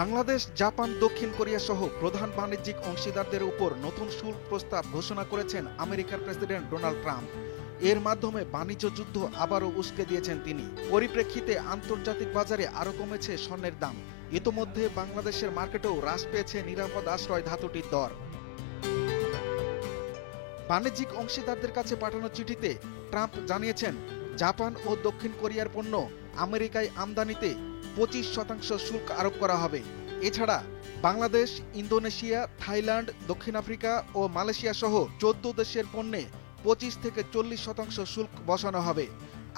Bangladesh, Japan, দক্ষিণ Korea সহ প্রধান বাণিজ্যিক অংশীদারদের উপর নতুন শুল্ক প্রস্তাব ঘোষণা করেছেন আমেরিকার প্রেসিডেন্ট ডোনাল্ড ট্রাম্প। এর মাধ্যমে বাণিজ্য যুদ্ধ আবারও উস্কে দিয়েছেন তিনি। পরিপ্রেক্ষিতে আন্তর্জাতিক বাজারে আরও কমেছে স্বর্ণের দাম। ইতোমধ্যে বাংলাদেশের মার্কেটেও হ্রাস পেয়েছে নিরাপদ আশ্রয় ধাতুটির দর। বাণিজ্যিক অংশীদারদের কাছে পাঠানো চিঠিতে ট্রাম্প জানিয়েছেন, জাপান ও দক্ষিণ কোরিয়ার পণ্য আমেরিকায় আমদানিতে 25% শুল্ক আরোপ করা হবে। এছাড়া বাংলাদেশ, ইন্দোনেশিয়া, থাইল্যান্ড, দক্ষিণ আফ্রিকা ও মালয়েশিয়া সহ 14 দেশের পণ্যে 25 থেকে 40% শুল্ক বসানো হবে।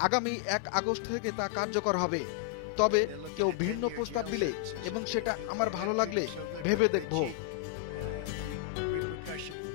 আগামী 1 আগস্ট থেকে তা কার্যকর হবে। তবে কেউ ভিন্ন প্রস্তাব দিলে এবং সেটা আমার ভালো লাগলে ভেবে দেখব।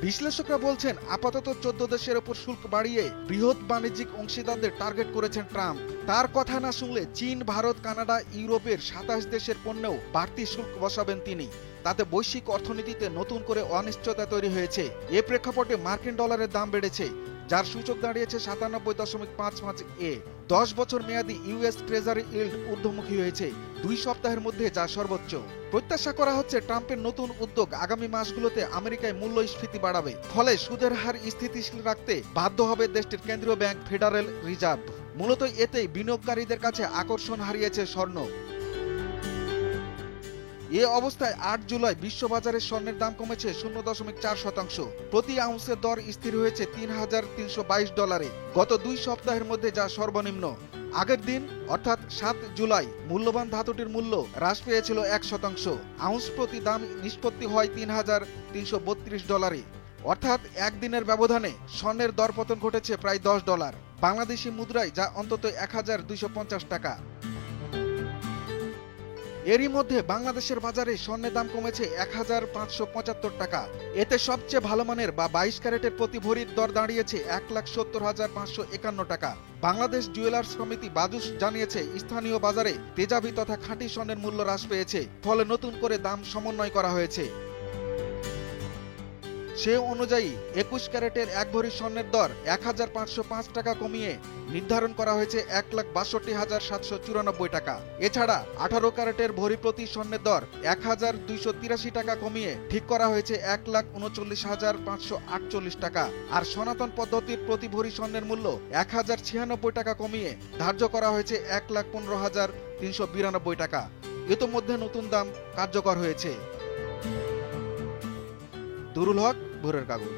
বিশ্লেষকরা বলছেন, আপাতত 14 দেশের ওপর শুল্ক বাড়িয়ে বৃহৎ বাণিজ্যিক অংশীদারদের টার্গেট করেছেন ট্রাম্প। তার কথা না শুনলে চীন, ভারত, কানাডা, ইউরোপের 27 দেশের পণ্যেও বাড়তি শুল্ক বসাবেন তিনি। তাতে বৈশ্বিক অর্থনীতিতে নতুন করে অনিশ্চয়তা তৈরি হয়েছে। এ প্রেক্ষাপটে মার্কিন ডলারের দাম বেড়েছে, যার সূচক দাঁড়িয়েছে 97.55 10 বছর মেয়াদী ইউএস ট্রেজারি ইল্ড ঊর্ধ্বমুখী হয়েছে 2 সপ্তাহের মধ্যে, যা সর্বোচ্চ। প্রত্যাশা করা হচ্ছে ট্রাম্পের নতুন উদ্যোগ আগামী মাসগুলোতে আমেরিকায় মূল্যস্ফীতি বাড়াবে, ফলে সুদের হার স্থিতিশীল রাখতে বাধ্য হবে দেশটির কেন্দ্রীয় ব্যাংক ফেডারেল রিজার্ভ। মূলত এতেই বিনিয়োগকারীদের কাছে আকর্ষণ হারিয়েছে স্বর্ণ। এ অবস্থায় 8 জুলাই বিশ্ববাজারে স্বর্ণের দাম কমেছে 0.4%। প্রতি আউন্সের দর স্থির হয়েছে $3,322 গত 2 সপ্তাহের মধ্যে, যা সর্বনিম্ন। আগের দিন অর্থাৎ 7 জুলাই মূল্যবান ধাতুটির মূল্য হ্রাস পেয়েছিল 1%। আউন্স প্রতি দাম নিষ্পত্তি হয় $3,332। অর্থাৎ একদিনের ব্যবধানে স্বর্ণের দরপতন ঘটেছে প্রায় $10 বাংলাদেশি মুদ্রায়, যা অন্তত 1250 টাকা। এরই মধ্যে বাংলাদেশের বাজারে স্বর্ণের দাম কমেছে 1575 টাকা। এতে সবচেয়ে ভালো মানের বা 22 ক্যারেটের প্রতি ভরির দর দাঁড়িয়েছে 1,70,551 টাকা। বাংলাদেশ জুয়েলার্স সমিতি বাজুস জানিয়েছে, স্থানীয় বাজারে তেজাবি তথা খাঁটি স্বর্ণের মূল্য হ্রাস পেয়েছে, ফলে নতুন করে দাম সমন্বয় করা হয়েছে। সে অনুযায়ী 21 ক্যারেটের 1 ভরি স্বর্ণের দর 1505 টাকা কমিয়ে নির্ধারণ করা হয়েছে 1,62,794 টাকা। এছাড়া 18 ক্যারেটের ভরি প্রতি স্বর্ণের দর 1,283 টাকা কমিয়ে ঠিক করা হয়েছে 1,39,548 টাকা। আর সনাতন পদ্ধতির প্রতি ভরি স্বর্ণের মূল্য 1,096 টাকা কমিয়ে ধার্য করা হয়েছে 1,15,392 টাকা। ইতোমধ্যে নতুন দাম কার্যকর হয়েছে। দুরুল হক, ভোরের কাগজ।